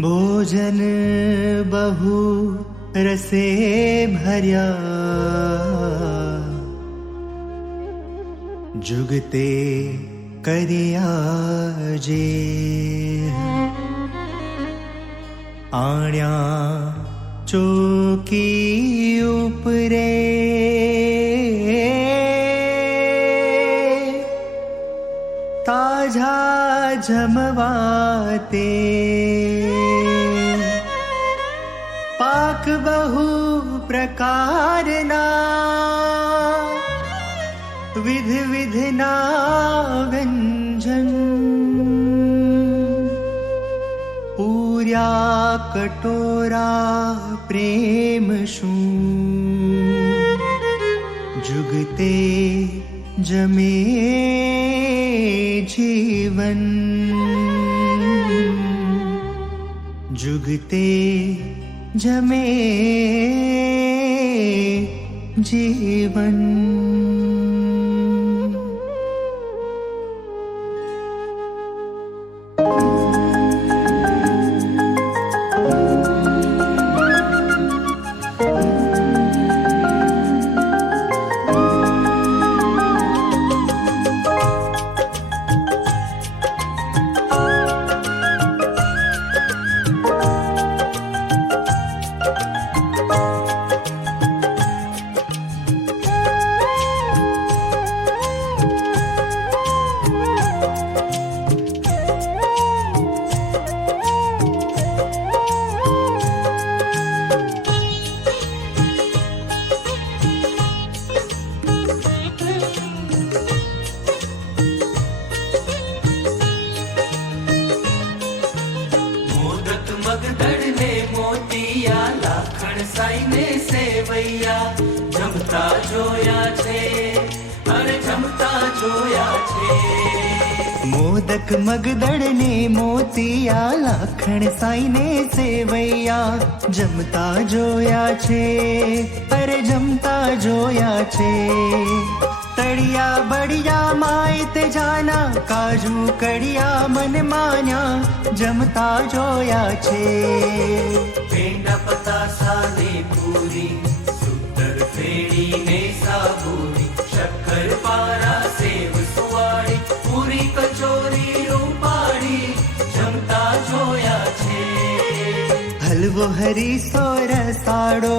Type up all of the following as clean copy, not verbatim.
भोजन बहु रसे भर्या, जुगते करिया जे। आण्या चौकी उपरे, ताजा जमवाते। पाक बहु प्रकारना, विध विधना व्यंजन। पूर्या कटोरा प्रेम शू, जुगते जमे जीवन। जुगते जमे जीवन। સાઈને સેવૈયા જમતા જોયા છે, અરે જમતા જોયા છે. મોદક મગદળ ને મોતિયા લાખણ સાઈને સેવૈયા જમતા જોયા છે, અરે જમતા જોયા છે. તળિયા બળિયા માય તે જાના, કાજુ કડિયા મન માન્યા જમતા જોયા છે. પેંડા પતાસા ને પૂરી, સુતર ફેણી ને સાબુરી, શક્કર પારા સેવ સુવાળી, પૂરી કચોરી રૂપાળી જમતા જોયા છે. હલવો હરીસો રસાડો,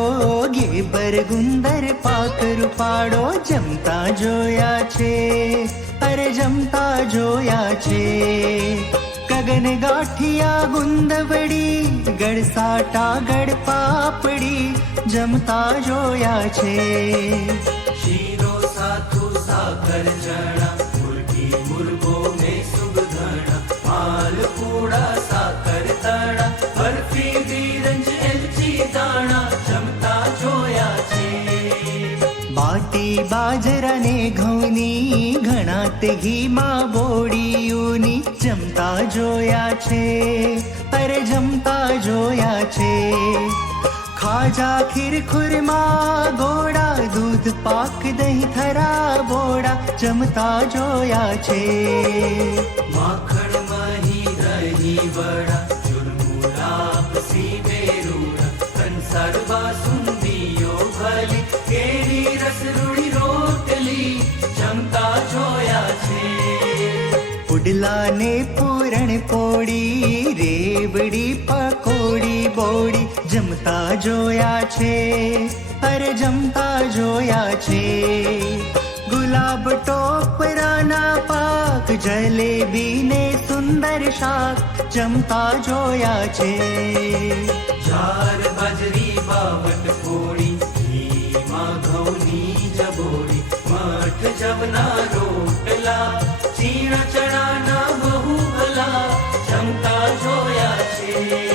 ઘેબર ગુંદર પાક રૂપાડો જમતા જોયા છે, અરે જમતા જોયા છે. ગગન ગાંઠિયા ગુંદવડી, ગળસાટા ગળ પાપડી જમતા જોયા છે. શીરો સાથુ સાકર ચણા, મુરગી મુરગો ને સુગધણા, માલપુડા સાકર તણા, બરફી બીરંજ એલચી દાણા જમતા જોયા છે. બાટી બાજરા ને ઘઉંની, ઘણા તે ઘીમાં બોડીયુની જમતા જોયા છે, અરે જમતા જોયા છે. ખાજા ખીર ખુરમા ગોળા, દૂધ પાક દહીં થરા બોડા જમતા જોયા છે. માખણ મહી દહીં વડા, ચૂરમું લાપસી બેરુડા, કંસાર બાસુંદીઓ ભલી, કેરી રસરૂડી રોટલી જમતા જોયા છે. પુડલા ને પૂરણ પોડી, રેવડી પકોડી બોડી જમતા જોયા છે, અરે જમતા જોયા છે. ગુલાબ ટોપરાના પાક, જલેબી ને સુંદર શાક જમતા જોયા છે. જાર બાજરી બાવટ પોળી, ઘીમાં ઘઉંની જબોડી, મઠ જવના રોટલા, ચીણા ચણાના બહુ ભલા જમતા જોયા છે.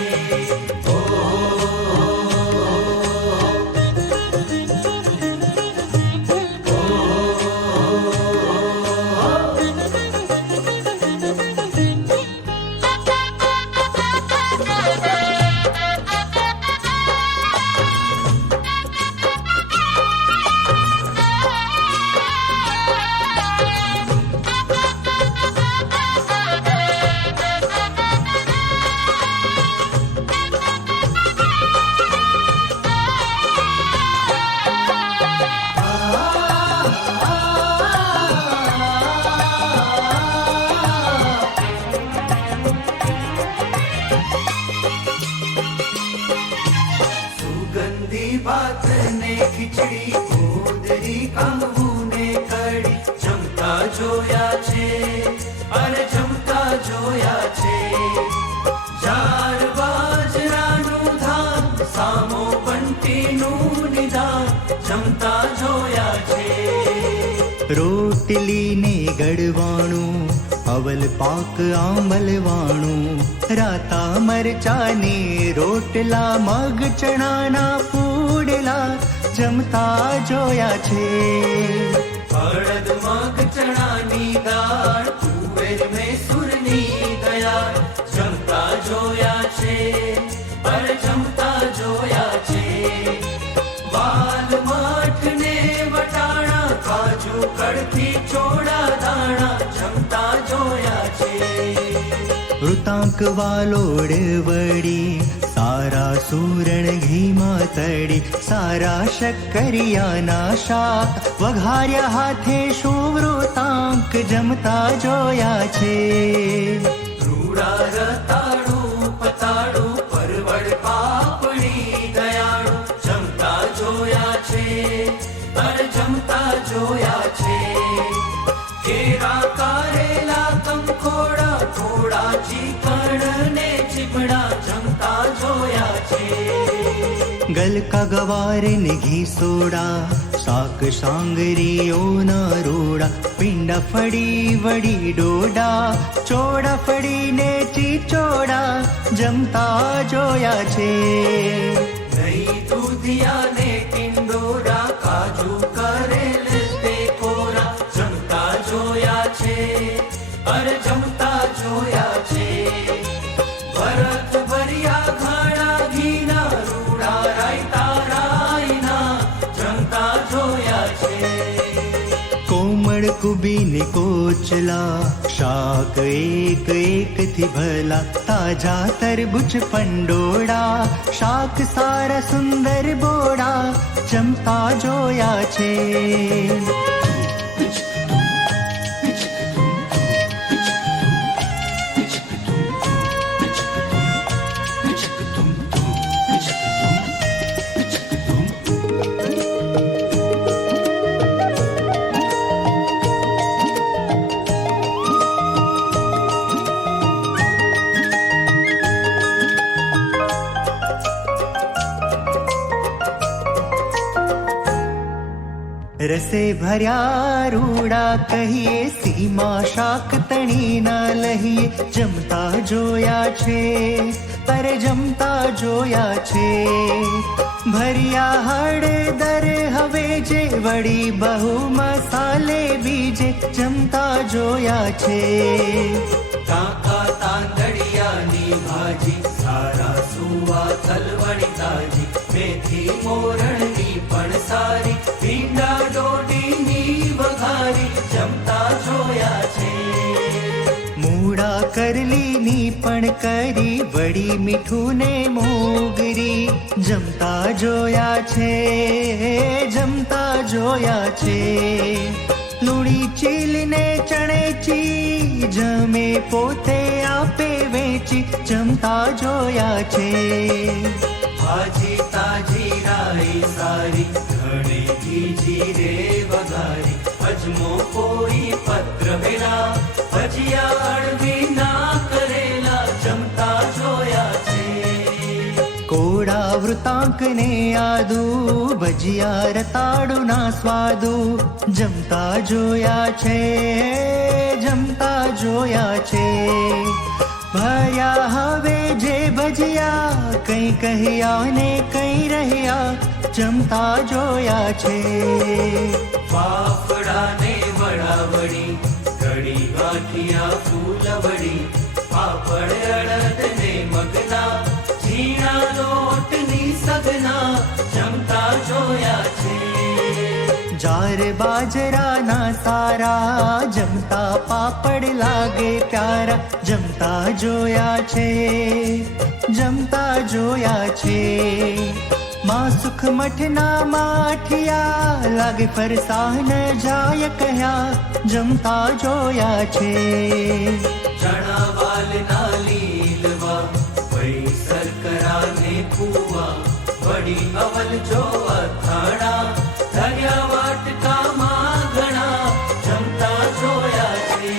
રોટલી ને ગળવાણું, અવલ પાક આંબલવાણું, રાતા મરચા ને રોટલા, મગ ચણાના પૂડલા જમતા જોયા છે. અડદ મગ ચણાની દાળ, તુવેર મેસૂરની દયાળ જમતા જોયા છે, પર જમતા જોયા છે. વાલ મઠ ને વટાણા, કાજુ કડથી ચોળા દાણા જમતા જોયા છે. વૃતાંક વાલોડ વડી, સારા સુરણ ઘીમાં તળી, સારા શક્કરિયાના શાક વઘાર્યા હાથે સુવૃતાંક જમતા જોયા છે. રૂડા રતાળું પતાળું, પરવળ પાપડી દયાળું જમતા જોયા છે, પર જમતા જોયા છે. કેળા કારેલા કંકોડા, થોડા ચીકણ ને ચીપડા જમતા જોયા છે. ગલકા ગવાર ને ઘી સોડા, શાક સાંગરીઓના રોડા, પીંડા ફળી વડી ડોડા, ચોડા ફળી ને ચીચોડા જમતા જોયા છે. દહીં દૂધિયા ને ટિંડોરા, કાજુ કરેલ તે કોરા જમતા જોયા છે, પર જમતા જોયા છે. ભરત ભર્યા ઘાણા ઘીના, રૂડા રાયતા રાયના જમતા જોયા છે. કોમળ કુબી ને કોચલા, શાક એક એક થી ભલા, તાજા તરબૂચ પંડોળા, શાક સારા સુંદર બોડા જમતા જોયા છે. રસે ભર્યા રૂડા કહીએ, સીમા શાક તણી ના લહીએ જમતા જોયા છે, પર જમતા જોયા છે. ભર્યા હળદર હવે જે વળી, બહુ મસાલે બીજે જમતા જોયા છે. કાકા તાંદડિયાની ભાજી, સારા સુવા તલવડી તાજી, મેથી મોરણની પણ સારી, ભીંડા ડોડીની વઘારી જમતા જોયા છે. મૂળા કરલીની પણ કરી, વળી મીઠું ને મોગરી જમતા જોયા છે, જમતા જોયા છે. લુણી ચીલ ને ચણેચી જમે પોતે આપે વેચી જમતા જોયા છે. ભાજી તાજી રાઈ સારી, ધણે ઘી જીરે વઘારી, અજમો પોઈ પત્ર વેરા, ભજીયા અળવી ના કરેલા જમતા જોયા છે. કોડા વૃતાંક ને આદુ, ભજીયા રતાડું ના સ્વાદુ જમતા જોયા છે, જમતા જોયા છે. ભર્યા હવે જે ભજીયા, કઈ કહ્યા ને કઈ રહ્યા જમતા જોયા છે. ફાફડા ને વડાવડી, કઢી ગાંઠિયા ફૂલવડી, પાપડ અડદ ને મગના, ઝીણા લોટની સગના જમતા જોયા છે. જાર બાજરાના સારા જમતા, પાપડ લાગે પ્યારા જમતા જોયા છે, જમતા જોયા છે. માં સુખ મઠના માઠિયા, લાગે ફરસાણ જાય કહ્યા જમતા જોયા છે. ચણા વાલના લીલવા, પૈ શર્કરા ને પૂવા, વડી અવલ જો અથાણા, ધર્યા વાટકામાં ઘણા જમતા જોયા છે.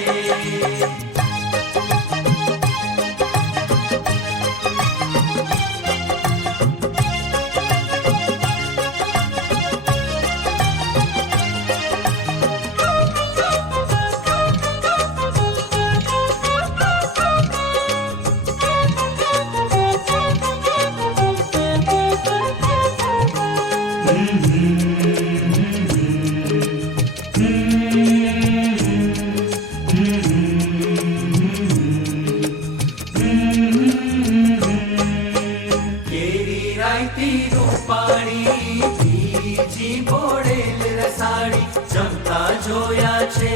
જોયા છે,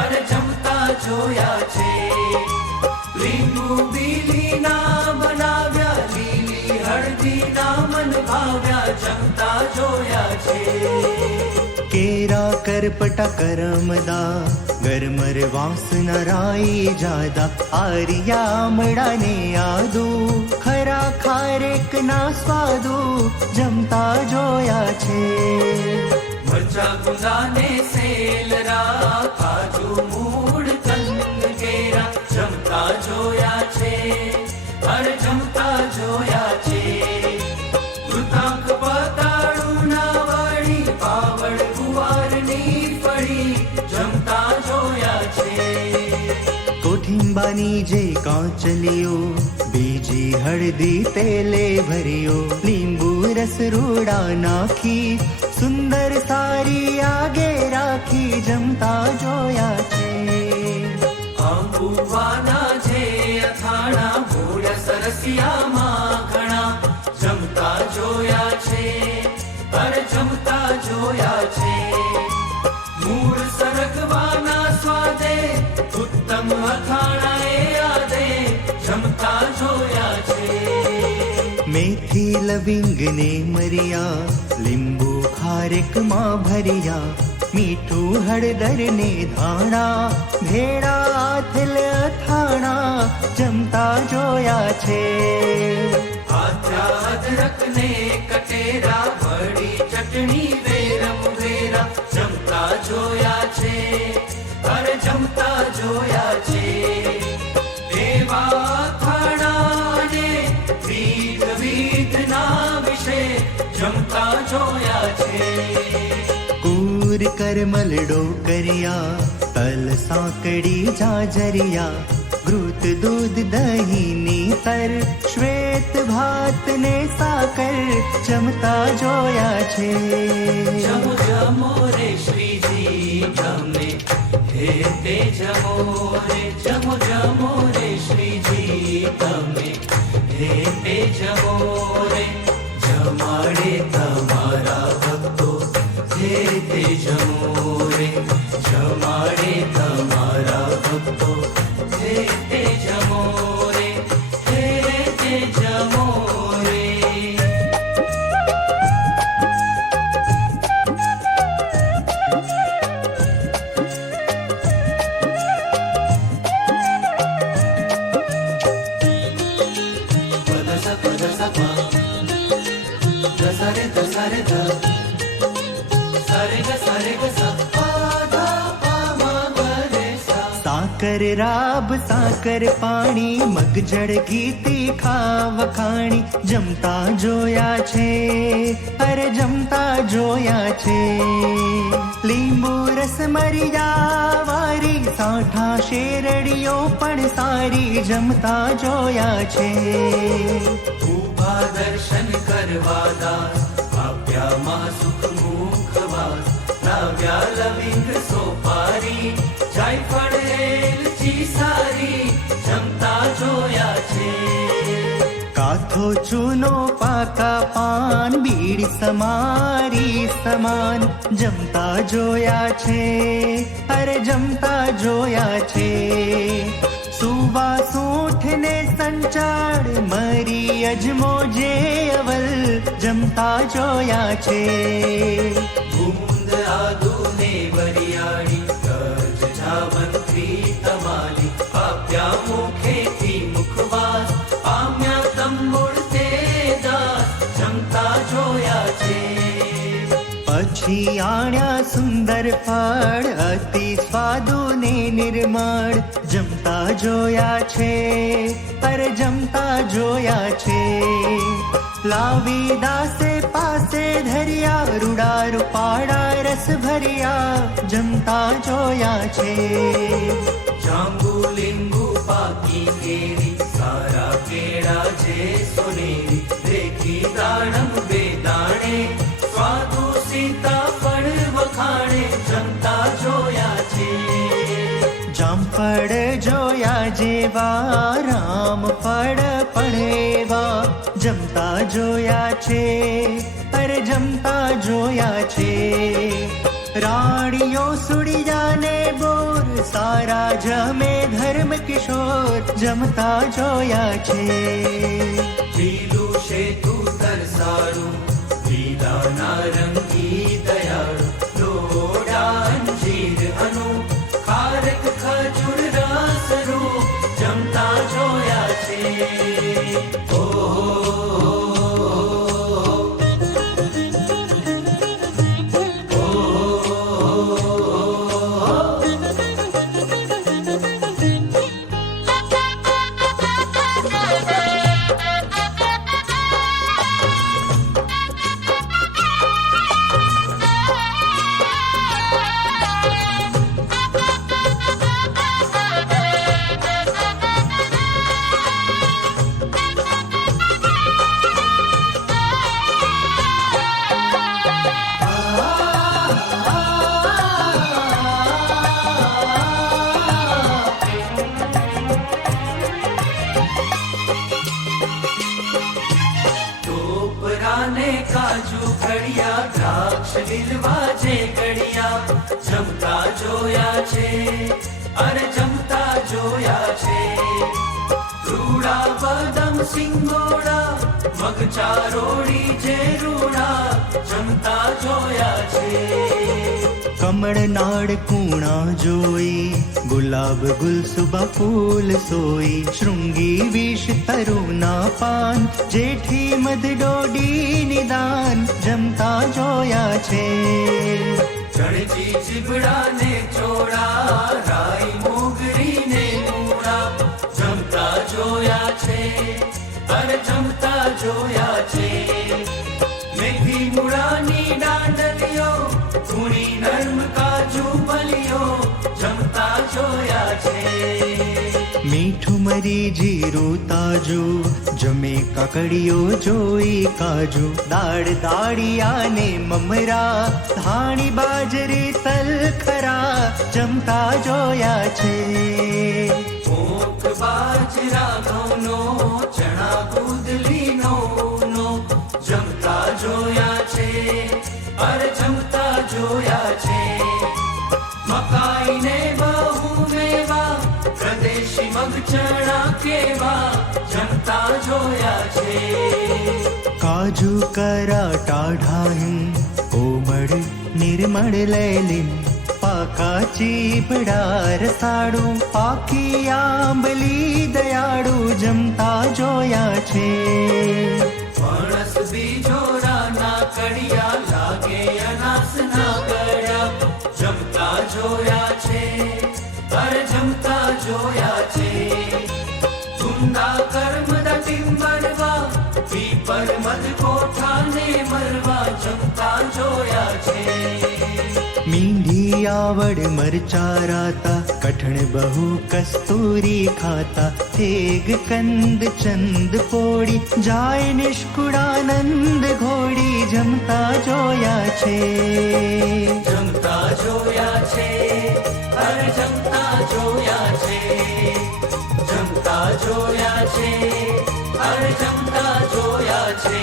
અરે જમતા જોયા છે. લીંબુ બીલીના બનાવ્યા, લીલી હળદીના મન ભાવ્યા, જમતા જોયા છે. કેરા કરપટા કરમદા, ગરમર વાસના રાઈ જાદા, આરિયા આમળાને આદુ, ખરા ખારેક ના સ્વાદુ, જમતા જોયા છે. મરચા ગુંદાને સેલરા, કાજુ મૂળ કંદ કેરા, જમતા જોયા છે, અરે જમતા જોયા છે. વૃતાંક પતાળું ના વળી, પાવડ ગુવારની ફળી, જમતા જોયા છે. કોઠિંબાની જે કાંચલીઓ, બીજી હળદી તેલે ભર્યો, લીંબુ રસ રૂડા નાખી, સુંદર સારી આગે રાખી, જમતા જોયા છે. આંબુવાના જે અથાણા, મૂળ સરસિયામાં ઘણા, જમતા જોયા છે, અરે જમતા જોયા છે. મૂળ સરગવાના સ્વાદે, ઉત્તમ અથાણા એ યાદે, જમતા જોયા છે. મેથી લવિંગ ને મરિયા, લીંબુ ખારેક માં ભર્યા, મીઠું હળદર ને ધાણા, ભેળા આથલ અથાણા, જમતા જોયા છે. આથ્યા અદરક ને કટેરા, વળી ચટણી વેરમ વેરા, જમતા જોયા છે, અરે જમતા જોયા છે. એવા ખાણા ને વિધ વિધ ના વિશે, જમતા જોયા છે. કૂર કરમલડો કર્યા, તલ સાંકડી જાજરિયા, ઘૃત દૂધ દહીંની તર, શ્વેત ભાત ને સાકર, જમતા જોયા છે. જમો જમો રે શ્રીજી જમે, હે તે જમો રે, જમો જમો રે શ્રીજી તમે, હે તે જમો રે. જમાડે તમારા ભક્તો, હે તે જમો રે, જમાડે તમારા ભક્તો, હે તે જમો રે, હે તે જમો રે. Sare da sare da, sare ga sare ga sa, pa da pa ma ga re sa. સાકર રાબ સાકર પાણી, મગજળ ઘી તીખા વખાણી, જમતા જોયા છે, અરે જમતા જોયા છે. લીંબુ રસ મરિયા વારી, સાઠા શેરડીઓ પણ સારી, જમતા જોયા છે. ઉભા દર્શન કરવા દાસ, આપ્યામાં સુખ મુખવાસ, લાવ્યા લવિંગ સોપારી, જાયફળ એલચી સારી, જમતા જોયા છે. કાથો ચૂનો પાકા પાન, બીડી સમારી સમાન, જમતા જોયા છે, અરે જમતા જોયા છે. સુવા સૂઠ ને સંચાળ, મરી અજમો જે અવલ, જમતા જોયા છે. ગુંદ આદુ ને વરિયાળી, ગજ જાવંત્રી તમારી, આપ્યા મુખેથી મુખવાસ, પામ્યા તંબુળ તે દાસ, જમતા જોયા છે. પછી આણ્યા સુંદર ફળ, અતિ સ્વાદુ ને નિર્મળ, જમતા જોયા છે, અરે જમતા જોયા છે. લાવી દાસે પાસે ધર્યા, રૂડા રૂપાડા રસ ભર્યા, જમતા જોયા છે. જાંબુ લીંબુ પાકી કેરી, સારા કેળા જે સોનેરી, દેખી દાડમ બે દાણે, સ્વાદુ સીતાફળ વખાણે, જમતા જોયા છે. જામફળ જોયા જેવા, રામફળ પણ એવા, જમતા જોયા છે, અરે જમતા જોયા છે. રાણીઓ સુડિયાને બોર સારા જમે ધર્મ કિશોર જમતા જોયા છે. લીલું શેતું તરસાડું લીલા નારંગી દયાળુ લોડા અંજીર અનુ ખારક ખજૂર રસરૂ જમતા જોયા છે. ટોપરાને કાજુ ઘડિયા દ્રાક્ષ લીલવા જે ગળિયા જમતા જોયા છે. અરે જમતા જોયા છે. રૂડા બદામ સિંગોડા મગ ચારોડી જે રૂડા જમતા જોયા છે. કમળ નાડ કૂણા જોઈ ગુલાબ ગુલસુબા ફૂલ સોઈ શૃંગી વિષ તરુના પાન જેઠી મધ ડોડી નિદાન જમતા જોયા છે. ચણચી ચીબડા ને ચોળા રાઈ મોગરી ને મૂળા જમતા જોયા છે. અરે જમતા જોયા છે. મેથી મૂળાની દાંડલીઓ કુણી નરમ કાજુ બલિયો જમતા જોયા છે. મીઠું મરી જીરું તાજું જમે કાકડીઓ જોઈ કાજુ દાળ દાળિયા ને મમરા ધાણી બાજરી તલ ખરા જમતા જોયા છે. પોંક બાજરા ઘઉંનો ચણા ગુદલીનો જમતા જોયા છે. અરે જમતા જોયા છે. મકાઈ ને બહુ મેવા પ્રદેશી મગ ચણા કેવા જમતા જોયા છે. કાજુ કરા ટાઢાહિં કોમળ નિર્મળ લેલિન પાકા ચીબડા રસાડું પાકી આંબલી દયાળુ જમતા જોયા છે. ફણસ બીજોરાના કડિયા લાગે અનાસના ગળ્યા જમતા જોયા છે. અરે જમતા જોયા છે. ગુંદા કર્મદા ટિંબરવા પીપર મધ કોઠાને મરવા જમતા જોયા છે. મીંઢી આવડ મરચા રાતા કઠણ બહુ કસ્તુરી ખાતા તેગ કંદ ચંદ પોડી જાય નિષ્કુળાનંદ ઘોડી જમતા જોયા છે. જમતા જોયા છે. અરે જમતા જોયા છે. જમતા જોયા છે. અરે જમતા જોયા છે.